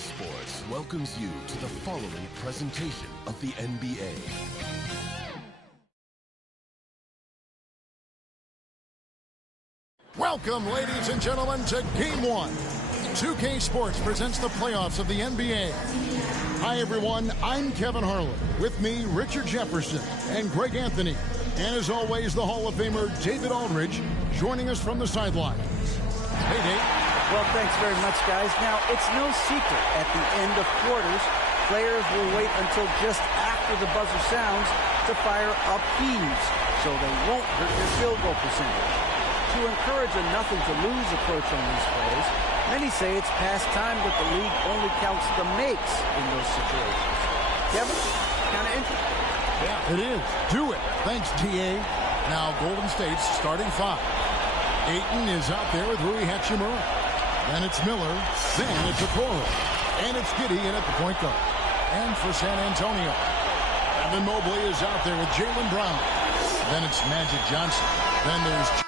Sports welcomes you to the following presentation of the NBA. Welcome, ladies and gentlemen, to Game 1. 2K Sports presents the playoffs of the NBA. Hi, everyone. I'm Kevin Harlan. With me, Richard Jefferson and Greg Anthony. And as always, the Hall of Famer David Aldridge joining us from the sidelines. Hey, Dave. Well, thanks very much, guys. Now, it's no secret at the end of quarters, players will wait until just after the buzzer sounds to fire up heaves, so they won't hurt their field goal percentage. To encourage a nothing-to-lose approach on these plays, many say it's past time that the league only counts the makes in those situations. Kevin, kind of interesting. Yeah, it is. Do it. Thanks, TA. Now, Golden State's starting five. Ayton is out there with Rui Hachimura. Then it's Miller. Then it's Okoro. And it's Giddey in at the point guard. And for San Antonio, Evan Mobley is out there with Jaylen Brown. Then it's Magic Johnson. Then there's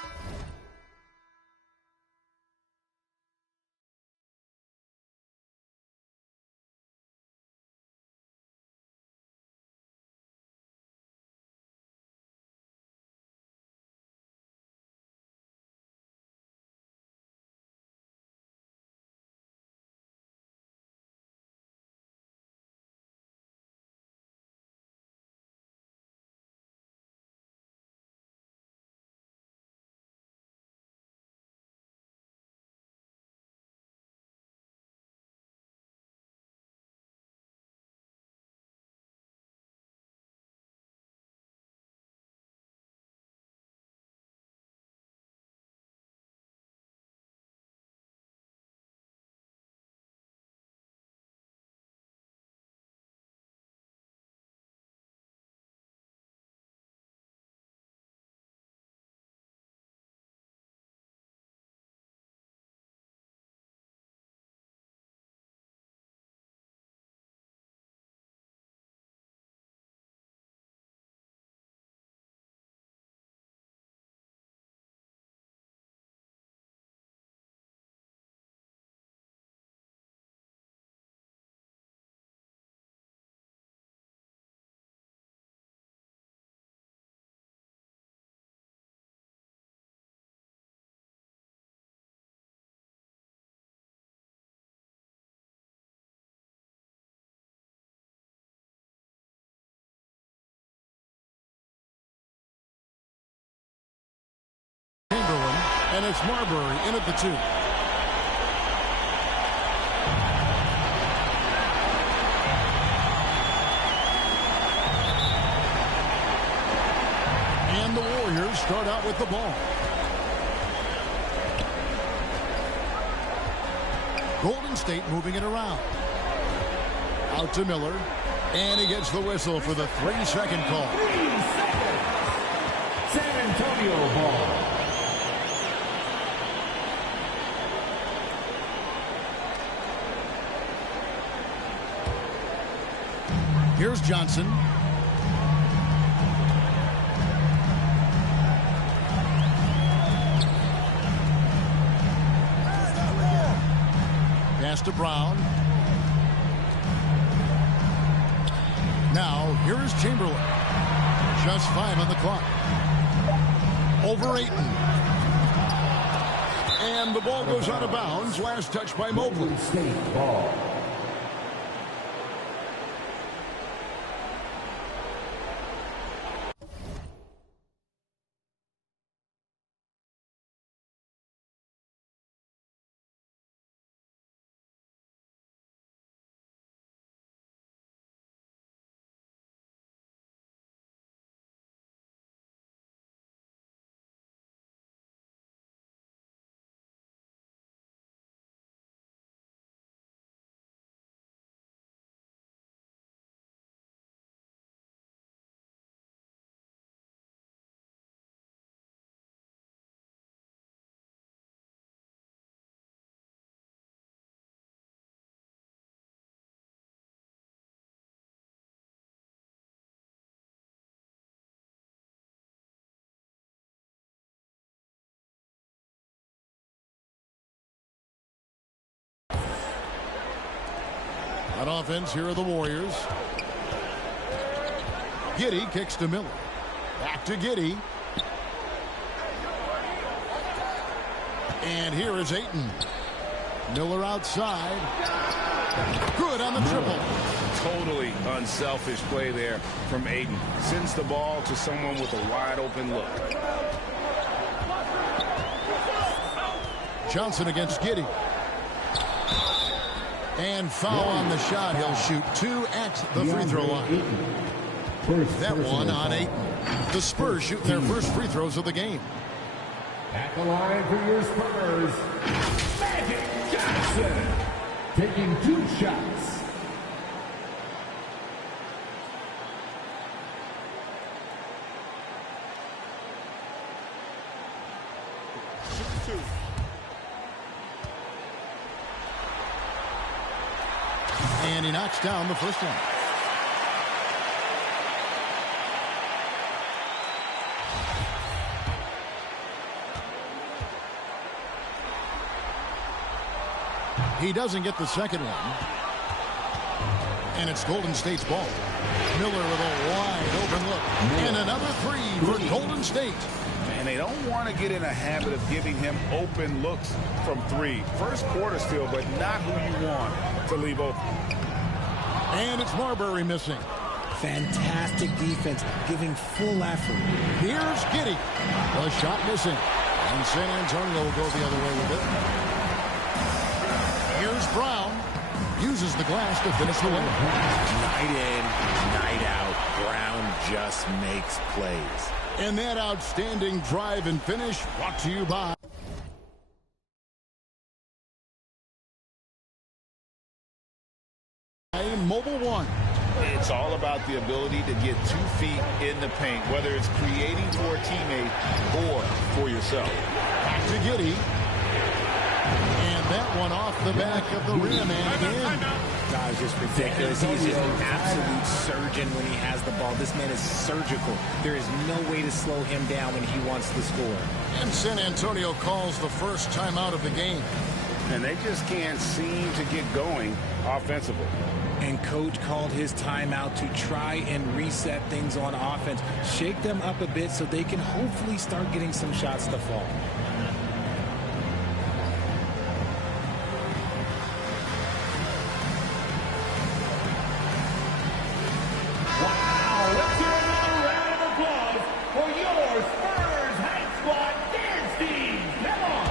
and it's Marbury in at the 2. And the Warriors start out with the ball. Golden State moving it around. Out to Miller. And he gets the whistle for the 3-second call. 3 seconds. San Antonio ball. Here's Johnson. Pass to Brown. Now, here is Chamberlain. Just 5 on the clock. Over Ayton. And the ball goes out of bounds. Last touch by Mobley. State ball. On offense, here are the Warriors. Giddey kicks to Miller. Back to Giddey. And here is Ayton. Miller outside. Good on the triple. Totally unselfish play there from Ayton. Sends the ball to someone with a wide open look. Johnson against Giddey. And foul on the shot. He'll shoot 2 at the free throw line. That one on Ayton. The Spurs shooting their first free throws of the game. At the line for your Spurs, Magic Johnson, taking 2 shots. And he knocks down the first one. He doesn't get the second one. And it's Golden State's ball. Miller with a wide open look. And another 3 for Golden State. And they don't want to get in a habit of giving him open looks from 3. First quarter still, but not who you want to leave open. And it's Marbury missing. Fantastic defense, giving full effort. Here's Giddey. The shot missing. And San Antonio will go the other way with it. Here's Brown. Uses the glass to finish the win. Night in, night out. Brown just makes plays. And that outstanding drive and finish brought to you by Mobile One. It's all about the ability to get 2 feet in the paint, whether it's creating for a teammate or for yourself. Back to Giddey. And that one off the back of the rim and in. Guys, just ridiculous. He's just an absolute surgeon when he has the ball. This man is surgical. There is no way to slow him down when he wants to score. And San Antonio calls the first timeout of the game. And they just can't seem to get going offensively. And coach called his timeout to try and reset things on offense. Shake them up a bit so they can hopefully start getting some shots to fall. Wow, let's hear another round of applause for your Spurs High Squad dance team. Come on.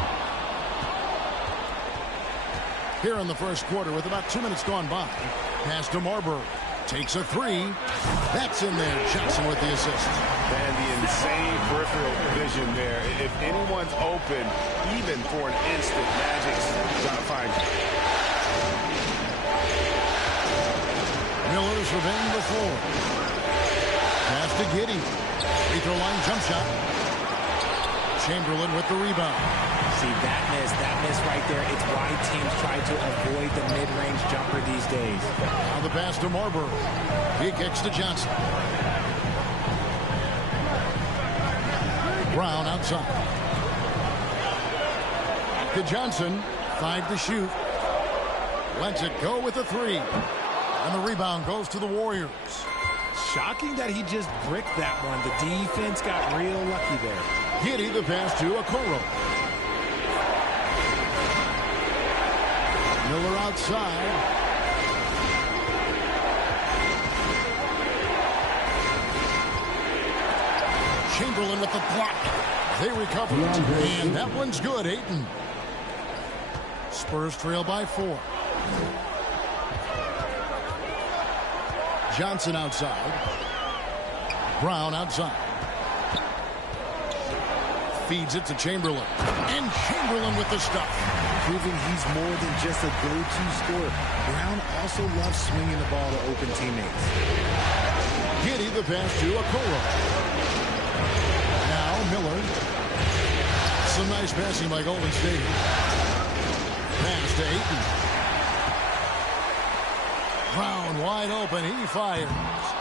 Here in the first quarter with about 2 minutes gone by. Pass to Marbury. Takes a 3. That's in there. Johnson with the assist. And the insane peripheral vision there. If anyone's open, even for an instant, Magic's gonna find you. Miller surveying the floor. Pass to Giddey. Free throw line jump shot. Chamberlain with the rebound. See, that miss right there. It's why teams try to avoid the mid-range jumper these days. Now the pass to Marbury. He kicks to Johnson. Brown outside. Back to Johnson. 5 to shoot. Lets it go with a 3. And the rebound goes to the Warriors. Shocking that he just bricked that one. The defense got real lucky there. Giddey the pass to Okoro. Miller outside. Chamberlain with the block. They recover. And that one's good. Ayton. Spurs trail by 4. Johnson outside. Brown outside. Feeds it to Chamberlain. And Chamberlain with the stuff. Proving he's more than just a go-to scorer. Brown also loves swinging the ball to open teammates. Giddey the pass to Okoro. Now Miller. Some nice passing by Golden State. Pass to Ayton. Brown wide open. He fires.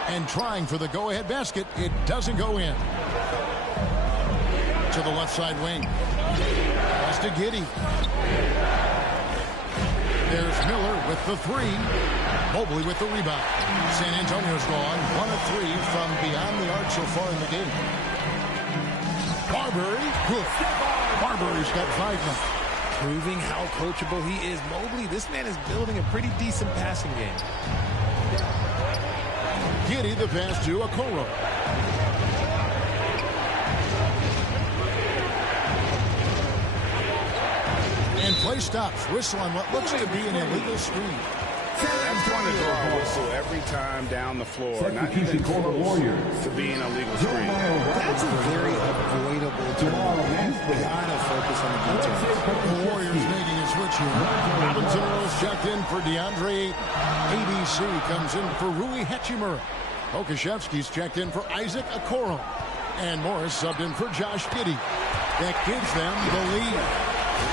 And trying for the go-ahead basket. It doesn't go in. To the left side wing. Pass to Giddey. There's Miller with the three. Mobley with the rebound. San Antonio's gone 1 of 3 from beyond the arc so far in the game. Marbury, good. Marbury's got 5 now. Proving how coachable he is. Mobley, this man is building a pretty decent passing game. Giddey the pass to Okoro. And play stops. Whistle on what looks to be an illegal screen. That's going to draw a whistle every time down the floor. Not even close to being a legal screen. That's a very avoidable turnover. You've got to focus on the details. The Warriors making a switch here. Robinson Earls checked in for DeAndre Ayton. ABC comes in for Rui Hachimura. Okashevsky's checked in for Isaac Okoro. And Morris subbed in for Josh Giddey. That gives them the lead.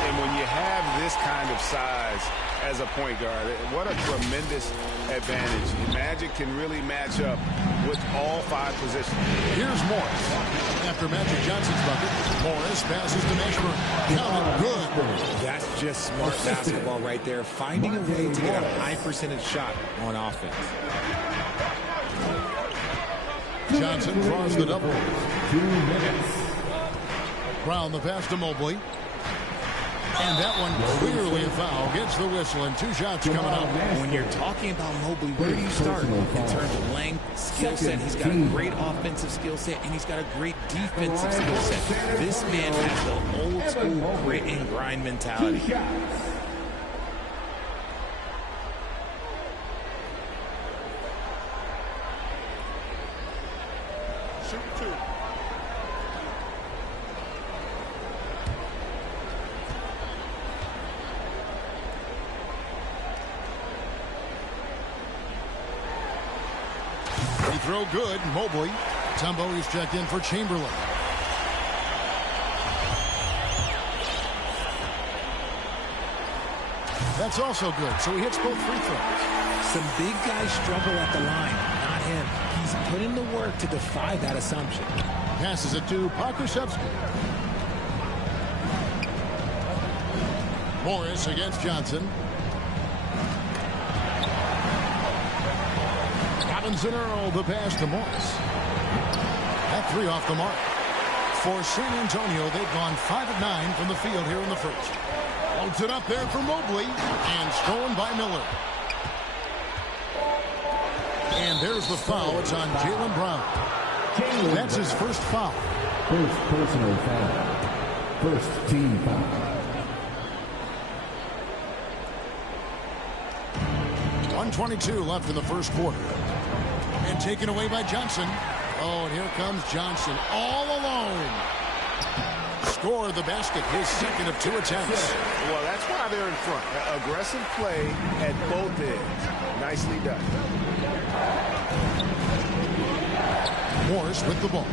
And when you have this kind of size as a point guard, what a tremendous advantage. Magic can really match up with all 5 positions. Here's Morris. After Magic Johnson's bucket, Morris passes to Meshburn. Counted good. That's just smart basketball right there. Finding a way to get a high percentage shot on offense. Johnson draws the double. 2 minutes. Brown the pass to Mobley. And that one clearly a foul. Gets the whistle and 2 shots coming up. When you're talking about Mobley, where do you start? In terms of length, skill set, he's got a great offensive skill set, and he's got a great defensive skill set. This man has the old school grit and grind mentality. Shoot 2. Free throw good. Mobley. Tumbo is checked in for Chamberlain. That's also good. So he hits both free throws. Some big guys struggle at the line, not him. He's put in the work to defy that assumption. Passes it to Pokusevski. Morris against Johnson. Robinson Earl the pass to Morris. That 3 off the mark. For San Antonio, they've gone 5 of 9 from the field here in the first. Holds it up there for Mobley. And stolen by Miller. And there's the foul. It's on Jaylen Brown. That's his first foul. First personal foul. First team foul. 1:22 left in the first quarter. And taken away by Johnson. Oh, and here comes Johnson all alone. Scored the basket, his second of 2 attempts. Well, that's why they're in front. Aggressive play at both ends. Nicely done. Morris with the ball.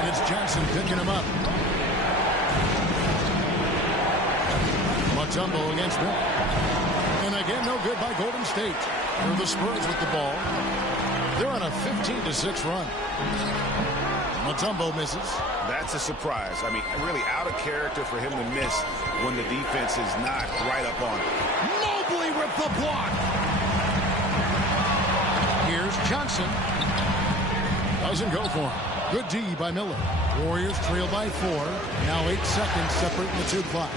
And it's Johnson picking him up. Mutombo against Bill. And again, no good by Golden State. They're the Spurs with the ball. They're on a 15-6 run. Mutombo misses. That's a surprise. I mean, really out of character for him to miss when the defense is not right up on it. Mobley with the block. Here's Johnson. Doesn't go for him. Good D by Miller. Warriors trail by 4. Now 8 seconds separating the 2 clocks.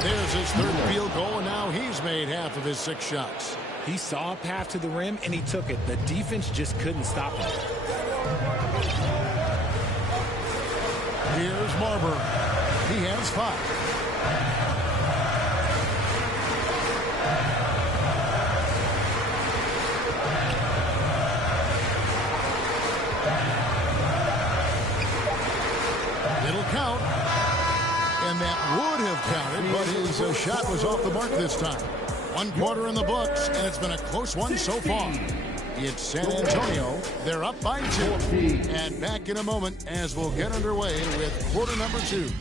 There's his 3rd field goal, and now he's made half of his 6 shots. He saw a path to the rim, and he took it. The defense just couldn't stop him. Here's Marbury. He has 5. It'll count. And that would have counted, but his shot was off the mark this time. 1 quarter in the books, and it's been a close one so far. It's San Antonio. They're up by 2. And back in a moment as we'll get underway with quarter number 2.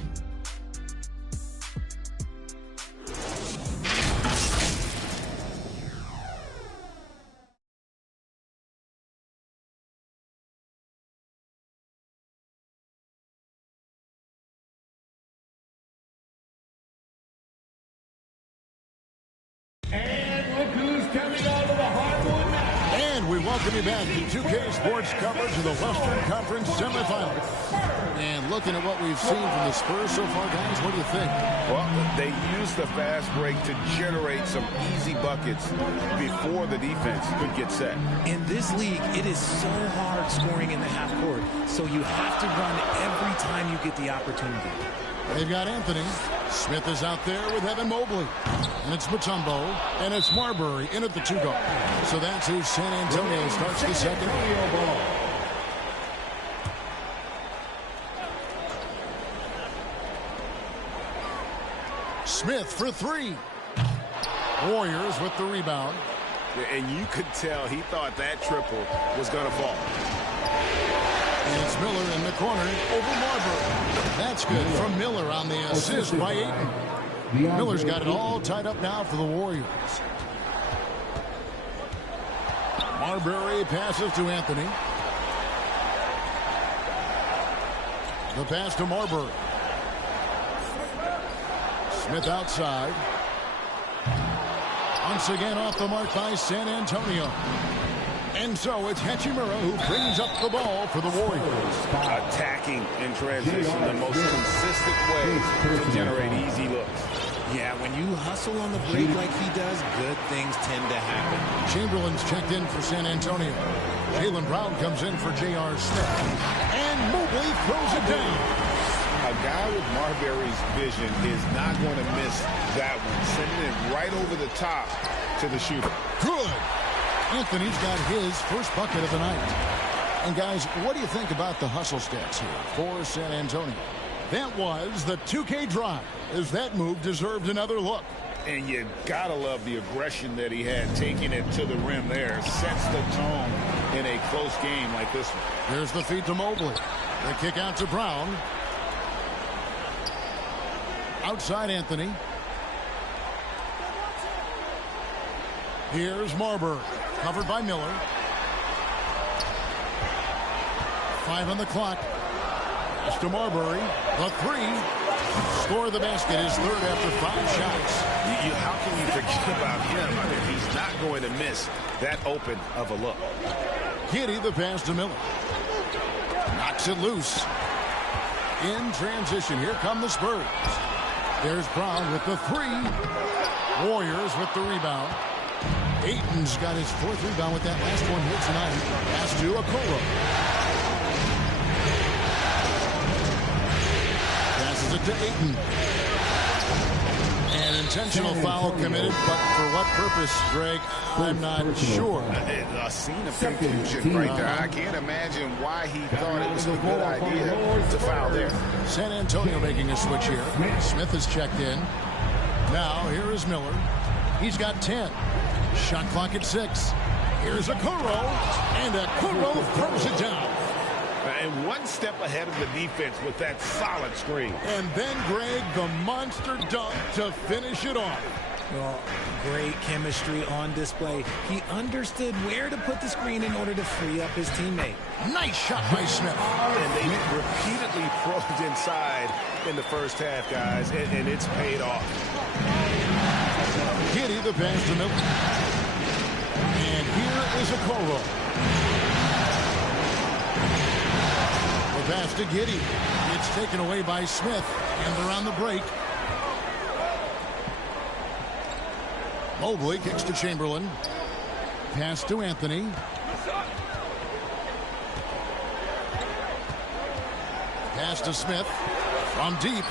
welcome you back to 2K Sports coverage of the Western Conference semifinals. And looking at what we've seen from the Spurs so far, guys, what do you think? Well, they used the fast break to generate some easy buckets before the defense could get set. In this league, it is so hard scoring in the half court, so you have to run every time you get the opportunity. They've got Anthony. Smith is out there with Evan Mobley. And it's Mutombo. And it's Marbury in at the 2-guard. So that's who San Antonio starts the second. Smith for 3. Warriors with the rebound. And you could tell he thought that triple was going to fall. And it's Miller in the corner over Marbury. That's good from Miller on the assist by Ayton. Miller's got it all tied up now for the Warriors. Marbury passes to Anthony. The pass to Marbury. Smith outside. Once again off the mark by San Antonio. And so it's Hachimura who brings up the ball for the Warriors. Attacking in transition, the most consistent way to generate easy looks. Yeah, when you hustle on the break like he does, good things tend to happen. Chamberlain's checked in for San Antonio. Jaylen Brown comes in for J.R. Smith. And Mobley throws it down. A guy with Marbury's vision is not going to miss that one. Sending it right over the top to the shooter. Good. Anthony's got his first bucket of the night. And guys, what do you think about the hustle stats here for San Antonio? That was the 2K drive, as that move deserved another look. And you gotta love the aggression that he had, taking it to the rim there. Sets the tone in a close game like this one. There's the feed to Mobley. The kick out to Brown. Outside Anthony. Here's Marbury, covered by Miller. 5 on the clock. It's to Marbury. The 3. Score the basket, his third after 5 shots. How can you forget about him? I mean, he's not going to miss that open of a look. Giddey, the pass to Miller. Knocks it loose. In transition, here come the Spurs. There's Brown with the 3. Warriors with the rebound. Ayton's got his 4th rebound with that last one here tonight. Pass to Okoro. Passes it to Ayton. An intentional foul committed, but for what purpose, Greg, I'm not sure. A scene of confusion right there. I can't imagine why he thought it was a good idea to foul there. San Antonio making a switch here. Smith has checked in. Now, here is Miller. He's got 10. Shot clock at 6. Here's Okoro. And Okoro throws it down. And one step ahead of the defense with that solid screen. And then, Greg, the monster dunk to finish it off. Well, great chemistry on display. He understood where to put the screen in order to free up his teammate. Nice shot by Smith. And they repeatedly probed inside in the first half, guys, and it's paid off. Giddey, the pass to Miller. And here is Okoro. The pass to Giddey. It's taken away by Smith, and they're on the break. Mobley kicks to Chamberlain. Pass to Anthony. Pass to Smith. From deep.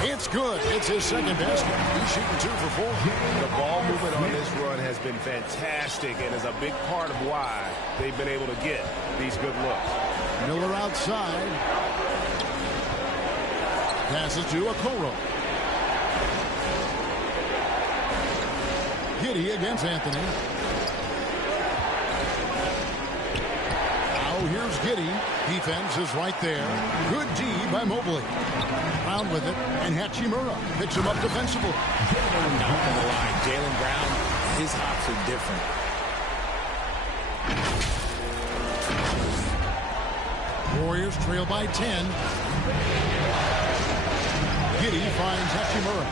It's good. It's his second basket. He's shooting 2 for 4. The ball movement on this run has been fantastic and is a big part of why they've been able to get these good looks. Miller outside. Passes to Okoro. Giddey against Anthony. Now here's Giddey. Defense is right there. Good D by Mobley. Brown with it, and Hachimura picks him up defensively. I'm not going to lie, Jaylen Brown, his hops are different. Warriors trail by 10. Giddey finds Hachimura.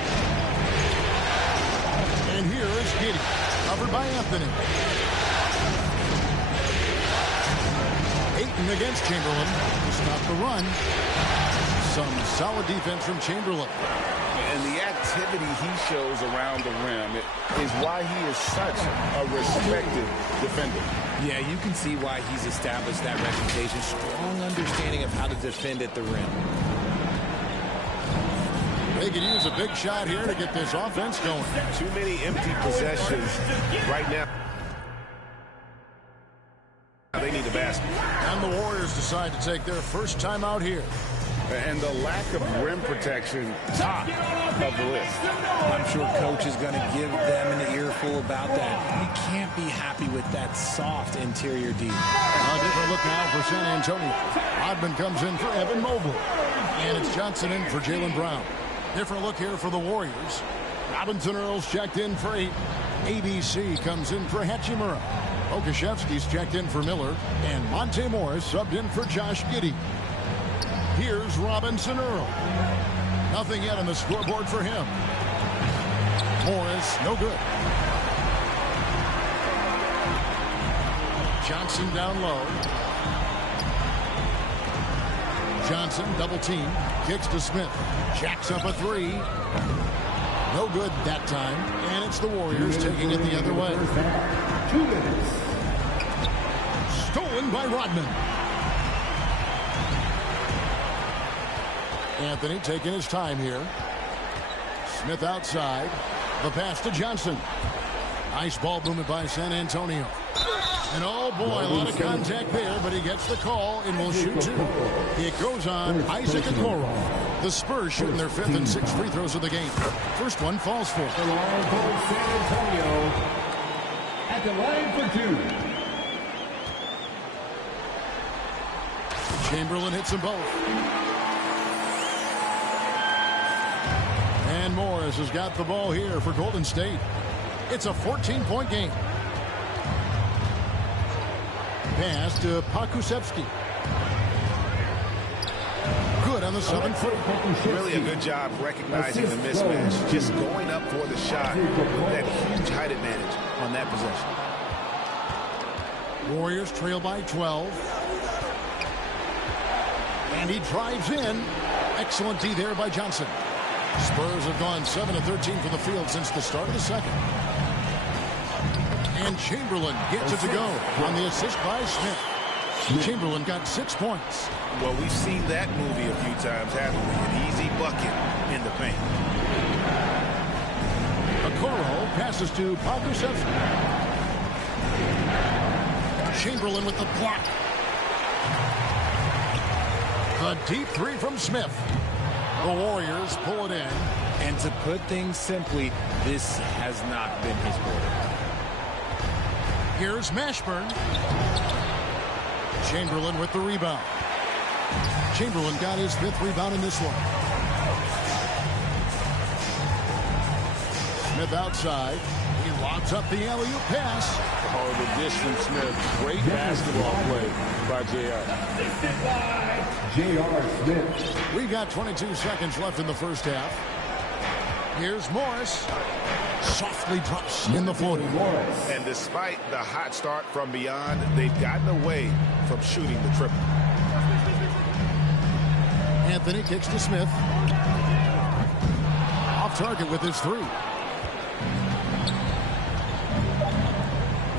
And here is Giddey, covered by Anthony. Ayton against Chamberlain. Stop the run. Some solid defense from Chamberlain. And the activity he shows around the rim is why he is such a respected defender. Yeah, you can see why he's established that reputation. Strong understanding of how to defend at the rim. They can use a big shot here to get this offense going. Too many empty possessions right now. They need the basket. And the Warriors decide to take their first time out here. And the lack of rim protection, top of the list. I'm sure coach is going to give them an earful about that. You can't be happy with that soft interior D. A different look now for San Antonio. Rodman comes in for Evan Mobley. And it's Johnson in for Jaylen Brown. Different look here for the Warriors. Robinson Earls checked in for 8. ABC comes in for Hachimura. Okashevsky's checked in for Miller. And Monte Morris subbed in for Josh Giddey. Here's Robinson Earl. Nothing yet on the scoreboard for him. Morris, no good. Johnson down low. Johnson double team. Kicks to Smith. Jacks up a 3. No good that time. And it's the Warriors taking it the other way. 2 minutes. Stolen by Rodman. Anthony taking his time here. Smith outside. The pass to Johnson. Nice ball movement by San Antonio. And oh boy, a lot of contact there, but he gets the call and will shoot 2. It goes on Isaac Okoro. The Spurs shooting their 5th and 6th free throws of the game. First one falls for. The line for San Antonio at the line for 2. Chamberlain hits them both. And Morris has got the ball here for Golden State. It's a 14-point game. Pass to Pokusevski. Good on the 7-foot. Really a good job recognizing the mismatch. Just going up for the shot. That huge height advantage on that possession. Warriors trail by 12. And he drives in. Excellent D there by Johnson. Spurs have gone 7 of 13 from the field since the start of the second. And Chamberlain gets it to go on the assist by Smith. Chamberlain got 6 points. Well, we've seen that movie a few times, haven't we? An easy bucket in the paint. Okoro passes to Pokusevski. Chamberlain with the block. The deep 3 from Smith. The Warriors pull it in. And to put things simply, this has not been his quarter. Here's Mashburn. Chamberlain with the rebound. Chamberlain got his 5th rebound in this one. Smith outside. He lobs up the alley-oop pass. Oh, the dish from Smith. Great basketball play by J.R. J.R. Smith. We've got 22 seconds left in the first half. Here's Morris. Softly drops in the floater. And despite the hot start from beyond, they've gotten away from shooting the triple. Anthony kicks to Smith. Off target with his 3.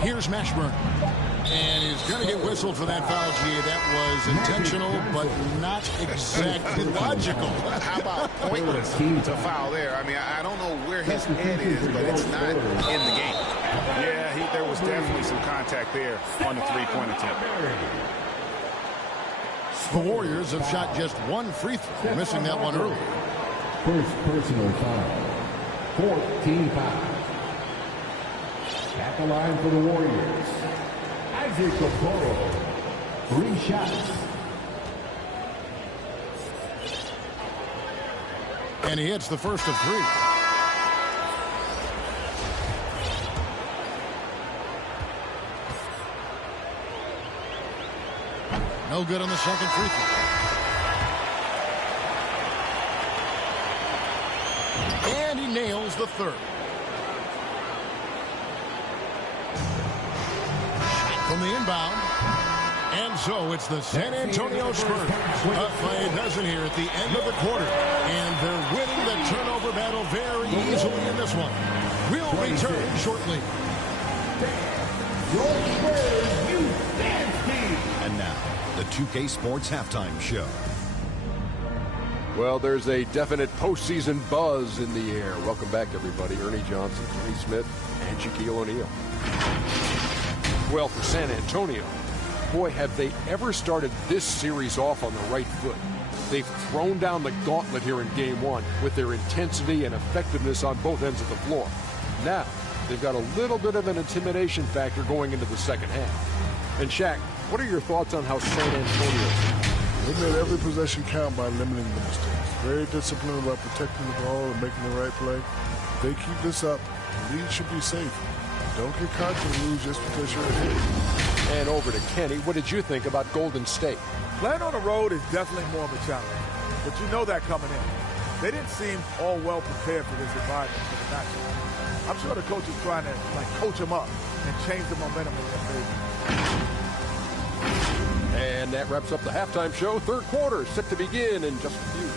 Here's Mashburn. And he's going to get whistled for that foul, G. That was intentional, but not exactly logical. How about pointless to foul there? I mean, I don't know where his head is, but it's not in the game. Yeah, there was definitely some contact there on the 3-point attempt. The Warriors have shot just 1 free throw, missing that one early. First personal foul. 14 foul. At the line for the Warriors. Isaac Okoro. 3 shots. And he hits the first of 3. No good on the second free throw. And he nails the 3rd. Shot from the inbound. And so it's the San Antonio Spurs up by a dozen here at the end of the quarter. And they're winning the turnover battle very easily in this one. We'll return shortly. Your Spurs, you dance team. And now, the 2K Sports Halftime Show. Well, there's a definite postseason buzz in the air. Welcome back, everybody. Ernie Johnson, Tony Smith, and Shaquille O'Neal. Well, for San Antonio, boy, have they ever started this series off on the right foot. They've thrown down the gauntlet here in Game 1 with their intensity and effectiveness on both ends of the floor. Now, they've got a little bit of an intimidation factor going into the second half. And Shaq, what are your thoughts on how San Antonio... They made every possession count by limiting the mistakes. Very disciplined about protecting the ball and making the right play. If they keep this up, the lead should be safe. Don't get caught and lose just because you're ahead. And over to Kenny. What did you think about Golden State? Playing on the road is definitely more of a challenge, but you know that coming in. They didn't seem all well prepared for this environment for the matchup. I'm sure the coach is trying to coach them up and change the momentum in their favor. And that wraps up the halftime show. Third quarter set to begin in just a few.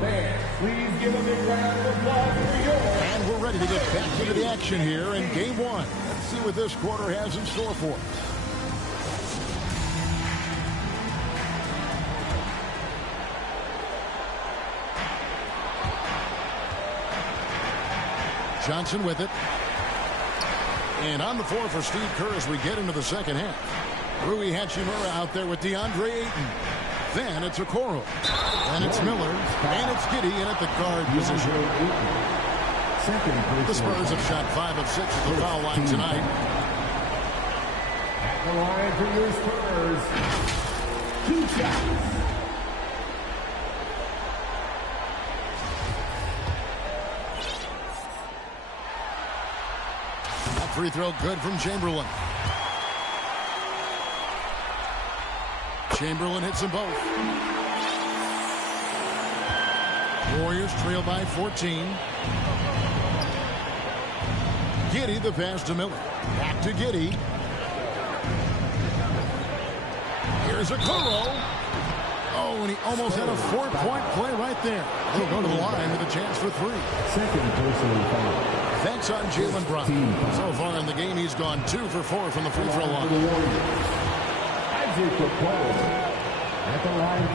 Fans, please give a big round of applause for yours. And we're ready to get back into the action here in Game 1. Let's see what this quarter has in store for us. Johnson with it. And on the floor for Steve Kerr as we get into the second half. Rui Hachimura out there with DeAndre Ayton. Then it's Okoro. Then it's Miller. And it's Giddey in at the guard position. The Spurs have shot 5 of 6 at the foul line tonight. At the line for your Spurs, 2 shots. Free throw good from Chamberlain. Chamberlain hits them both. Warriors trail by 14. Giddey the pass to Miller. Back to Giddey. Here's Okoro. Oh, and he almost had a 4-point play right there. He'll go to the line with a chance for 3. Second personal foul. That's on Jaylen Brown. So far in the game, he's gone 2 for 4 from the free throw line.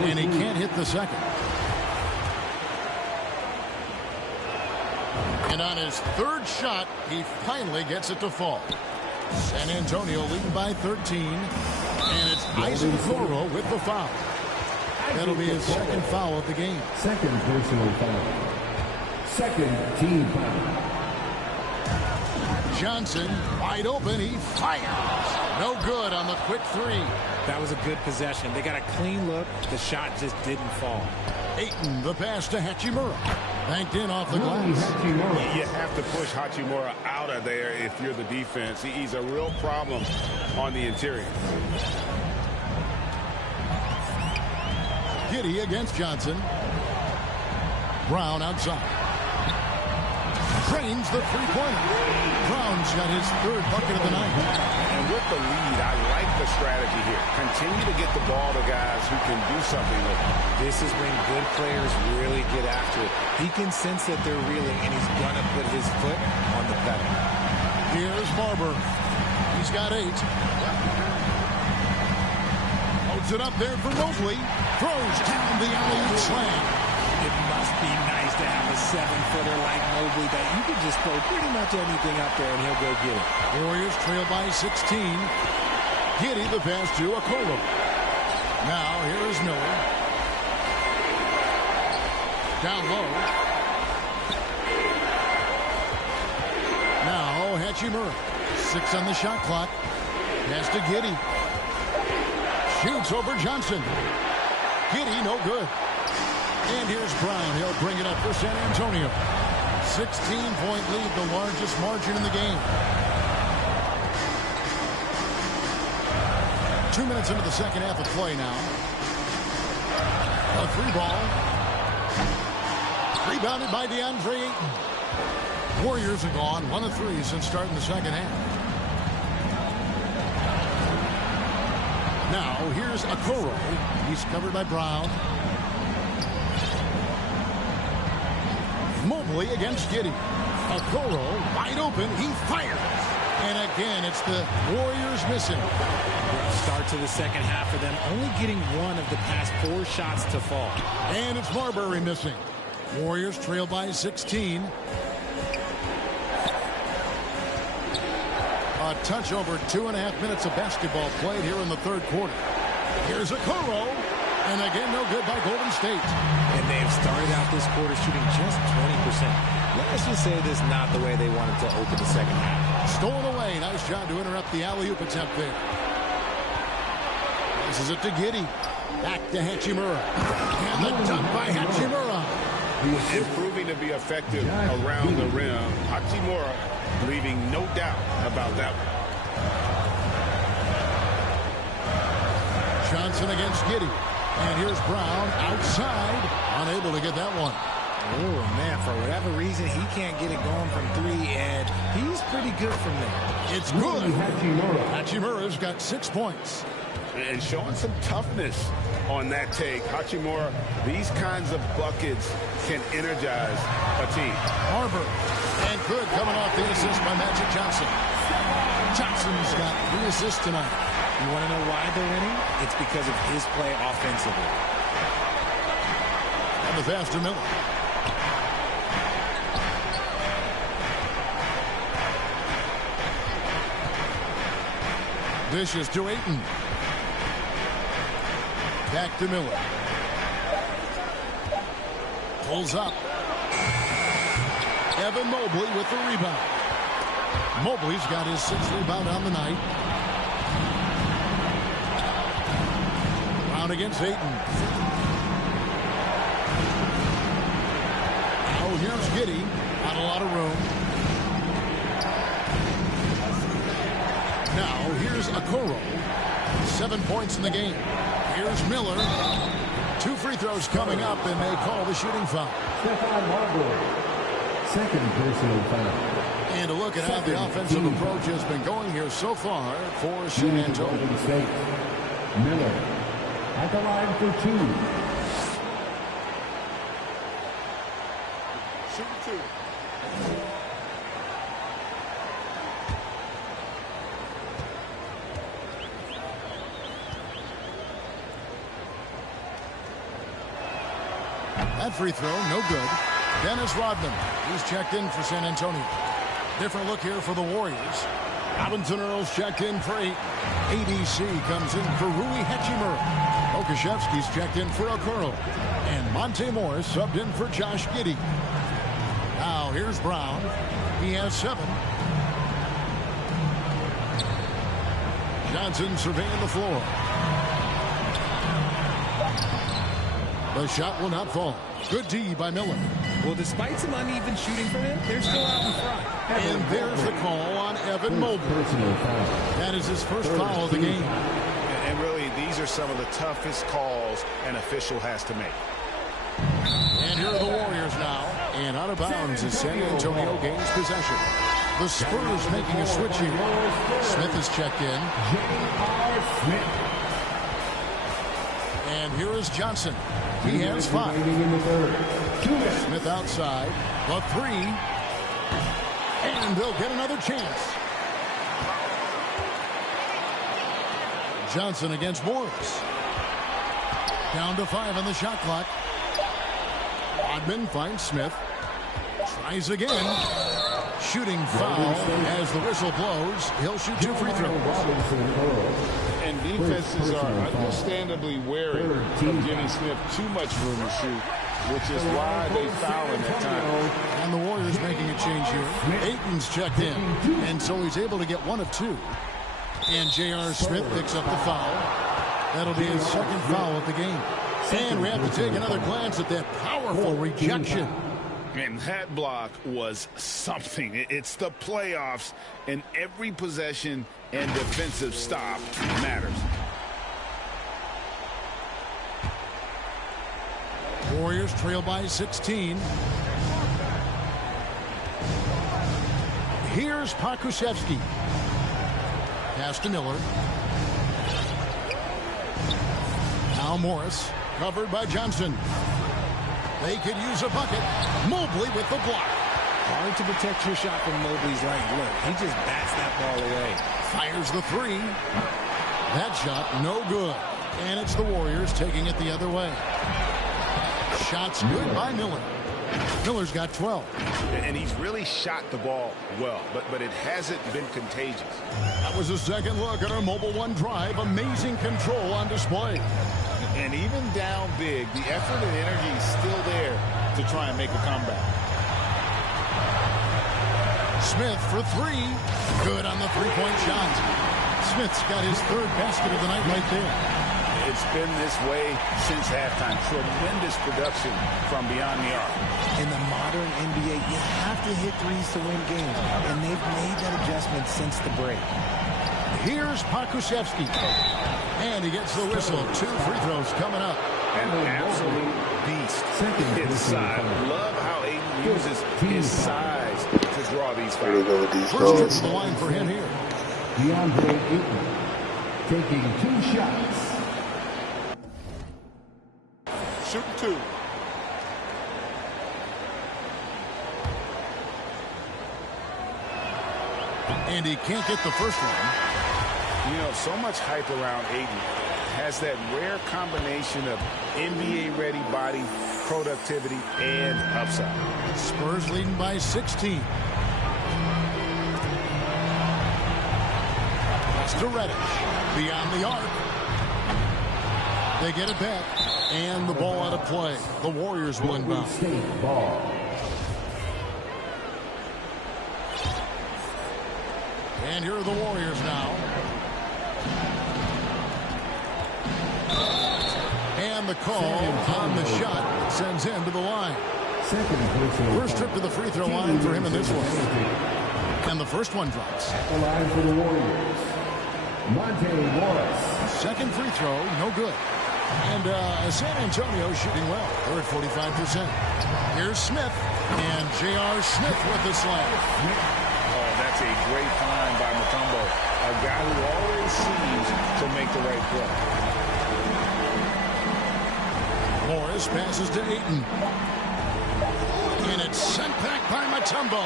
And he can't hit the second. And on his third shot, he finally gets it to fall. San Antonio leading by 13. And it's Isaac Okoro with the foul. That'll be his second foul of the game. Second personal foul. Second team foul. Johnson wide open. He fires. No good on the quick 3. That was a good possession. They got a clean look. The shot just didn't fall. Ayton the pass to Hachimura. Banked in off the glass. You have to push Hachimura out of there if you're the defense. He's a real problem on the interior. Giddey against Johnson. Brown outside. Drains the three-pointer. Brown's got his 3rd bucket of the night. And with the lead, I like the strategy here. Continue to get the ball to guys who can do something with it. This is when good players really get after it. He can sense that they're reeling, and he's going to put his foot on the pedal. Here's Barber. He's got 8. Holds it up there for Mobley. Throws down the alley-oop slam. It must be nice to have a 7-footer like Mobley that you can just throw pretty much anything up there and he'll go get it. Warriors trail by 16. Giddey the pass to Okoro. Now here is Miller. Down low. Now Hachimura. 6 on the shot clock. Pass to Giddey. Shoots over Johnson. Giddey no good. And here's Brown. He'll bring it up for San Antonio. 16-point lead, the largest margin in the game. 2 minutes into the second half of play now. A three ball. Rebounded by DeAndre Ayton. Warriors have gone 1 of 3 since starting the second half. Now, here's Okoro. He's covered by Brown. Mobley against Giddey. Okoro wide open. He fires. And again, it's the Warriors missing. Start to the second half for them, only getting 1 of the past 4 shots to fall. And it's Marbury missing. Warriors trail by 16. A touch over 2.5 minutes of basketball played here in the third quarter. Here's Okoro. And again, no good by Golden State. And they have started out this quarter shooting just 20%. Let's just say this is not the way they wanted to open the second half. Stolen away. Nice job to interrupt the alley-oop attempt there. This is it to Giddey. Back to Hachimura. And the dunk by Hachimura. And proving to be effective around the rim. Hachimura leaving no doubt about that one. Johnson against Giddey. And here's Brown outside. Unable to get that one. Oh, man, for whatever reason, he can't get it going from 3, and he's pretty good from there. It's good. Hachimura's got 6 points. And showing some toughness on that take. Hachimura, these kinds of buckets can energize a team. Harbor. And good coming off the assist by Magic Johnson. Johnson's got 3 assists tonight. You want to know why they're winning? It's because of his play offensively. And the faster Miller. Dishes to Ayton. Back to Miller. Pulls up. Evan Mobley with the rebound. Mobley's got his 6th rebound on the night. Brown against Ayton. Oh, here's Giddey. Not a lot of room. Now, here's Okoro. 7 points in the game. Here's Miller. 2 free throws coming up, and they call the shooting foul. Second personal foul. And a look at how the offensive approach has been going here so far for San Antonio. Miller at the line for 2. Shoot 2. That free throw, no good. Dennis Rodman, he's checked in for San Antonio. Different look here for the Warriors. Robinson Earls checked in for 8. ADC comes in for Rui Hachimura. Okashevsky's checked in for Okoro. And Monte Morris subbed in for Josh Giddey. Now here's Brown. He has 7. Johnson surveying the floor. The shot will not fall. Good D by Miller. Well, despite some uneven shooting from him, they're still out in front. And there's the call on Evan Mobley. That is his first foul of the game. And really, these are some of the toughest calls an official has to make. And here are the Warriors now. And out of bounds as San Antonio gains possession. The Spurs making a switch here. Smith is checked in. And here is Johnson. He has 5. Smith outside. The 3. And they'll get another chance. Johnson against Morris. Down to 5 on the shot clock. Rodman finds Smith. Tries again. Shooting foul as the whistle blows. He'll shoot 2 free throws. And defenses are understandably wary of giving Smith too much room to shoot, which is why they foul him at times. And the Warriors making a change here. Ayton's checked in, and so he's able to get 1 of 2. And J.R. Smith picks up the foul. That'll be his 2nd foul of the game. And we have to take another glance at that powerful rejection. And that block was something. It's the playoffs, and every possession and defensive stop matters. Warriors trail by 16. Here's Pakusevsky. Pass to Miller. Now Morris, covered by Johnson. They could use a bucket. Mobley with the block. Hard to protect your shot from Mobley's right. Look, he just bats that ball away. Fires the three. That shot, no good. And it's the Warriors taking it the other way. Shots good by Miller. Miller's got 12. And he's really shot the ball well, but it hasn't been contagious. That was a second look at our Mobile One drive. Amazing control on display. And even down big, the effort and energy is still there to try and make a comeback. Smith for three. Good on the three-point shot. Smith's got his third basket of the night right there. It's been this way since halftime. Tremendous production from beyond the arc. In the modern NBA, you have to hit threes to win games, and they've made that adjustment since the break. Here's Pakusevsky. And he gets the whistle. 2 free throws coming up. An absolute beast inside. Love how Aiden uses his size to draw these fouls. First trip to the line for him here. DeAndre Ayton taking 2 shots. Shooting 2. And he can't get the first one. You know, so much hype around Ayton. Has that rare combination of NBA-ready body, productivity, and upside. Spurs leading by 16. Pass to Reddish. Beyond the arc. They get it back. And the ball out of play. The Warriors will inbound. And here are the Warriors now. And the call on the shot sends him to the line. First trip to the free throw line for him in this one. And the first one drops. The line for the Warriors, Monte Morris. Second free throw, no good. And San Antonio shooting well. They're at 45%. Here's Smith. And J.R. Smith with the slam. Oh, that's a great find by Mutombo. A guy who always seems to make the right play. Morris passes to Ayton. And it's sent back by Mutombo.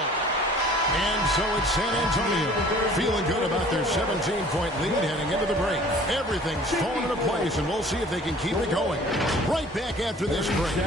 And so it's San Antonio feeling good about their 17-point lead heading into the break. Everything's falling into place, and we'll see if they can keep it going. Right back after this break.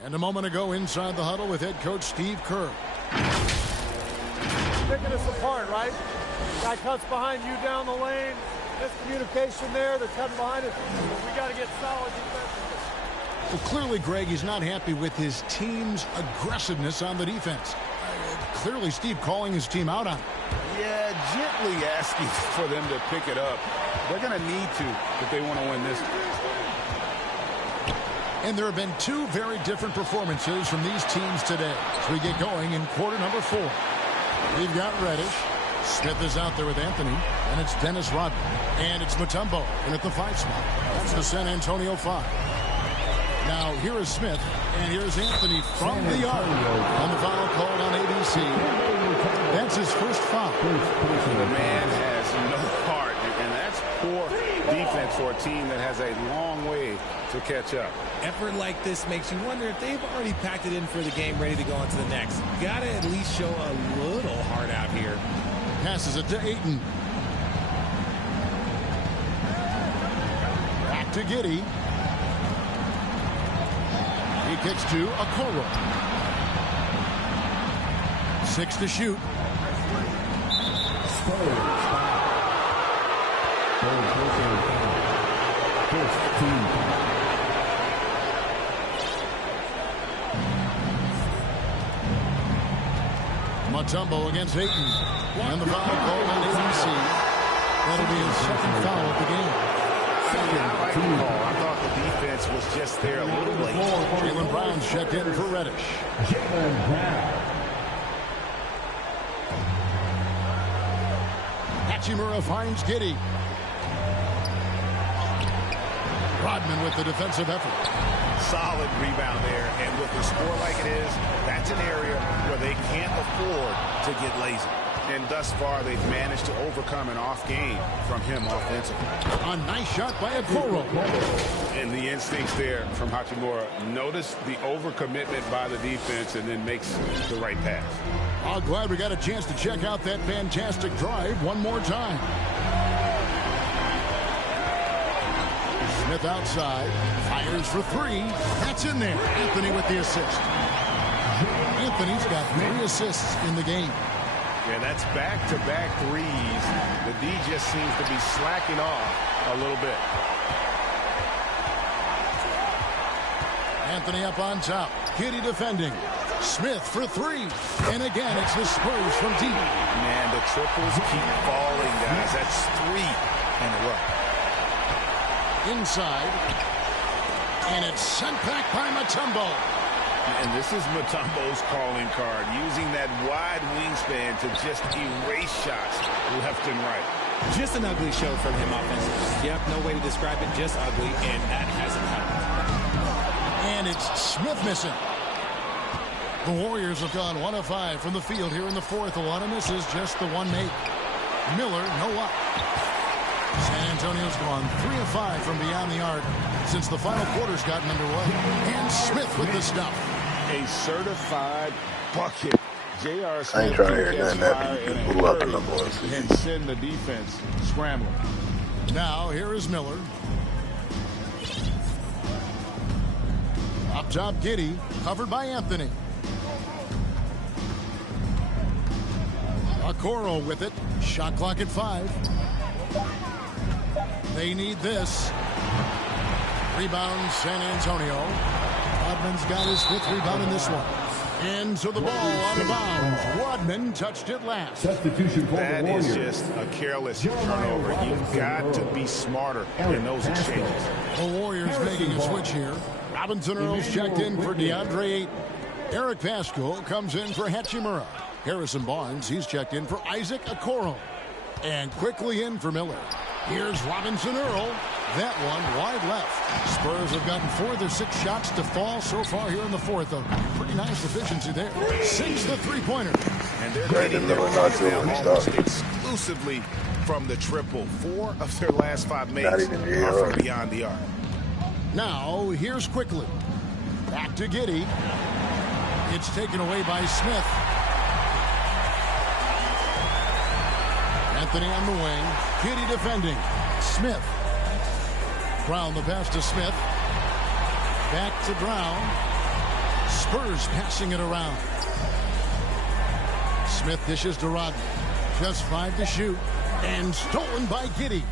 And a moment ago inside the huddle with head coach Steve Kerr. Picking us apart, right? Guy cuts behind you down the lane. Miscommunication there. They're cutting behind us. We got to get solid defensively. Well, clearly, Greg, he's not happy with his team's aggressiveness on the defense. Clearly, Steve calling his team out on it. Yeah, gently asking for them to pick it up. They're going to need to if they want to win this. And there have been 2 very different performances from these teams today as we get going in quarter number 4. We've got Reddish. Smith is out there with Anthony. And it's Dennis Rodman. And it's Mutombo in at the 5 spot. That's the San Antonio 5. Now, here is Smith. And here's Anthony from the arc. On the foul called on ABC. That's his first foul. The man has no heart. And that's poor defense for a team that has a long way to catch up. Effort like this makes you wonder if they've already packed it in for the game, ready to go on to the next. Got to at least show a little heart out here. Passes it to Ayton. Back to Giddey. He kicks to Okoro. 6 to shoot. Mutombo against Ayton. And the foul call on ABC. That'll be his second foul of the game. I like the call. I thought the defense was just there a little late. Jaylen Brown's checked in for Reddish. Jaylen Brown. Hachimura finds Giddey. Rodman with the defensive effort. Solid rebound there, and with the score like it is, that's an area where they can't afford to get lazy. And thus far, they've managed to overcome an off game from him offensively. A nice shot by Yr4. And the instincts there from Hachimura. Notice the overcommitment by the defense and then makes the right pass. I'm glad we got a chance to check out that fantastic drive one more time. Smith outside, fires for three. That's in there. Anthony with the assist. Anthony's got 3 assists in the game. Yeah, that's back-to-back threes. The D just seems to be slacking off a little bit. Anthony up on top. Giddey defending. Smith for 3. And again, it's the Spurs from deep. Man, the triples keep falling, guys. That's 3 in a row. Inside. And it's sent back by Mutombo. And this is Mutombo's calling card, using that wide wingspan to just erase shots left and right. Just an ugly show from him offensively. Yep, no way to describe it, just ugly, and that hasn't happened. And it's Smith missing. The Warriors have gone 1 of 5 from the field here in the fourth. A lot of misses, just the one make. Miller, no luck. San Antonio's gone 3 of 5 from beyond the arc since the final quarter's gotten underway. And Smith with the stuff. A certified bucket. J.R. Smith I ain't trying to hear nothing that blew up in the boys. And send the defense scrambling. Now here is Miller. Up top, Giddey, covered by Anthony. Okoro with it. Shot clock at 5. They need this. Rebound, San Antonio. Rodman's got his 5th rebound in this one. And so the ball out of bounds. Rodman touched it last. Substitution for that the Warriors. Is just a careless turnover. You've got to be smarter in those exchanges. The Warriors making a switch here. Robinson Earls checked in for DeAndre Ayton. Eric Pascal comes in for Hachimura. Harrison Barnes, he's checked in for Isaac Okoro. And quickly in for Miller. Here's Robinson Earl. That one wide left. Spurs have gotten 4 of their 6 shots to fall so far here in the fourth. A pretty nice efficiency there. Sinks the three-pointer. And they're getting their points now almost exclusively from the triple. 4 of their last 5 makes are from beyond the arc. Now, here's quickly. Back to Giddey. It's taken away by Smith. Anthony on the wing. Giddey defending. Smith. Brown the pass to Smith. Back to Brown. Spurs passing it around. Smith dishes to Rodman. Just 5 to shoot. And stolen by Giddey.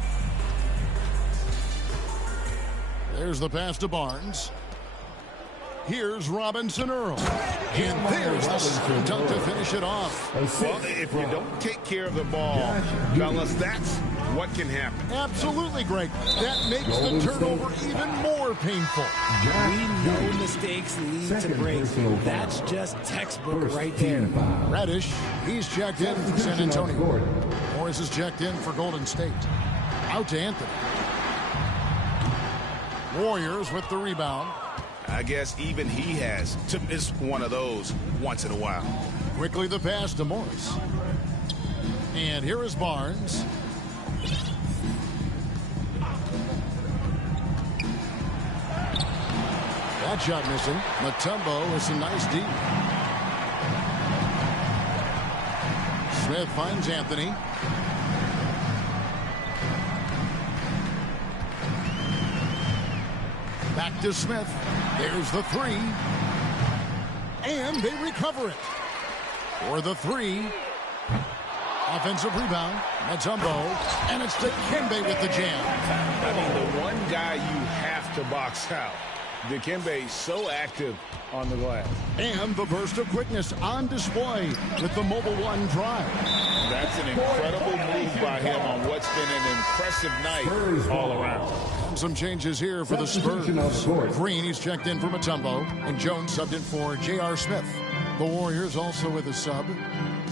There's the pass to Barnes. Here's Robinson Earl. And there's the sprint dunk to finish it off. Well, if you don't take care of the ball, fellas, that's what can happen. Absolutely, Greg. That makes the turnover even more painful. We know mistakes lead to breaks. That's just textbook right there. Reddish, he's checked in for San Antonio. Morris is checked in for Golden State. Out to Anthony. Warriors with the rebound. I guess even he has to miss one of those once in a while. Quickly the pass to Morris. And here is Barnes. That shot missing. Mutombo with some nice deep. Smith finds Anthony. Back to Smith. There's the 3. And they recover it. For the 3. Offensive rebound. Mutombo. And it's Dikembe with the jam. I mean, the one guy you have to box out Dikembe so active on the glass. And the burst of quickness on display with the Mobile One drive. That's an incredible move by him on what's been an impressive night all around. And some changes here for the Spurs. Green, he's checked in for Mutombo, and Jones subbed in for J.R. Smith. The Warriors also with a sub.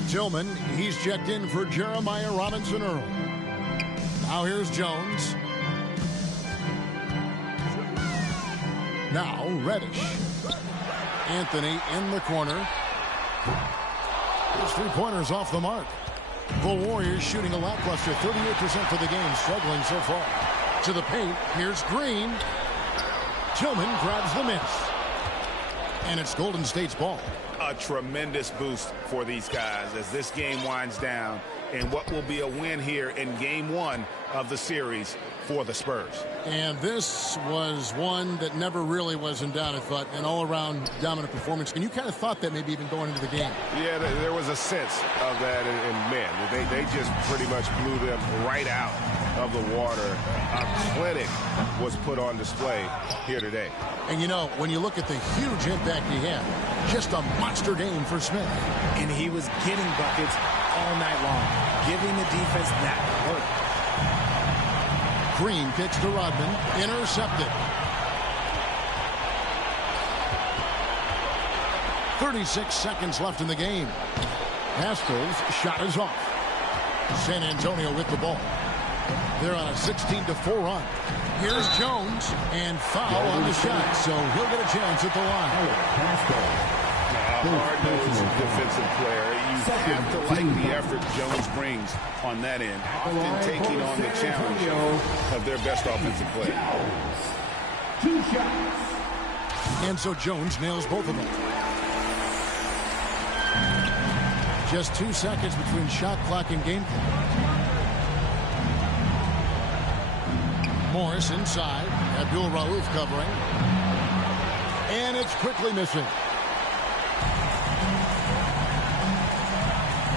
Tillman, he's checked in for Jeremiah Robinson-Earl. Now here's Jones. Now Reddish. Anthony in the corner. His three-pointers off the mark. The Warriors shooting a lackluster 38% for the game, struggling so far. To the paint, here's Green. Tillman grabs the miss. And it's Golden State's ball. A tremendous boost for these guys as this game winds down in what will be a win here in game one of the series for the Spurs. And this was one that never really was in doubt, I thought, an all-around dominant performance. And you kind of thought that maybe even going into the game. Yeah, there was a sense of that in men. They just pretty much blew them right out of the water. A clinic was put on display here today. And, you know, when you look at the huge impact he had, just a monster game for Smith. And he was getting buckets all night long, giving the defense that work. Green kicks to Rodman, intercepted. 36 seconds left in the game. Haskell's shot is off. San Antonio with the ball. They're on a 16-4 run. Here's Jones, and foul on the shot, so he'll get a chance at the line. Hard-nosed defensive player. You have to like the effort Jones brings on that end, often taking on the challenge of their best offensive player. 2 shots. And so Jones nails both of them. Just 2 seconds between shot clock and game clock. Morris inside. Abdul Rauf covering. And it's quickly missing.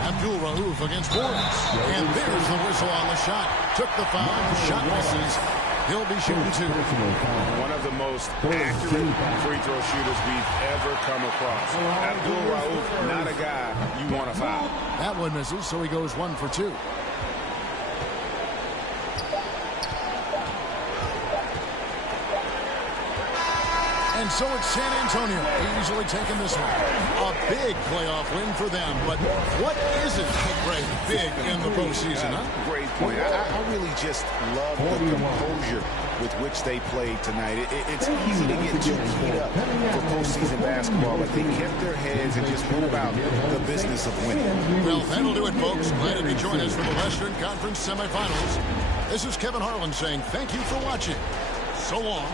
Abdul Rauf against Morris. And there's the whistle on the shot. Took the foul. Shot misses. He'll be shooting 2. One of the most accurate free throw shooters we've ever come across. Abdul Rauf, not a guy you want to foul. That one misses, so he goes 1 for 2. And so it's San Antonio easily taking this one. A big playoff win for them. But what isn't great big in the postseason, huh? Great point. I really just love the composure with which they played tonight. It's easy to get too keyed up for postseason basketball, but they kept their heads and just went about the business of winning. Well, that'll do it, folks. Glad you could join us for the Western Conference semifinals. This is Kevin Harlan saying thank you for watching. So long.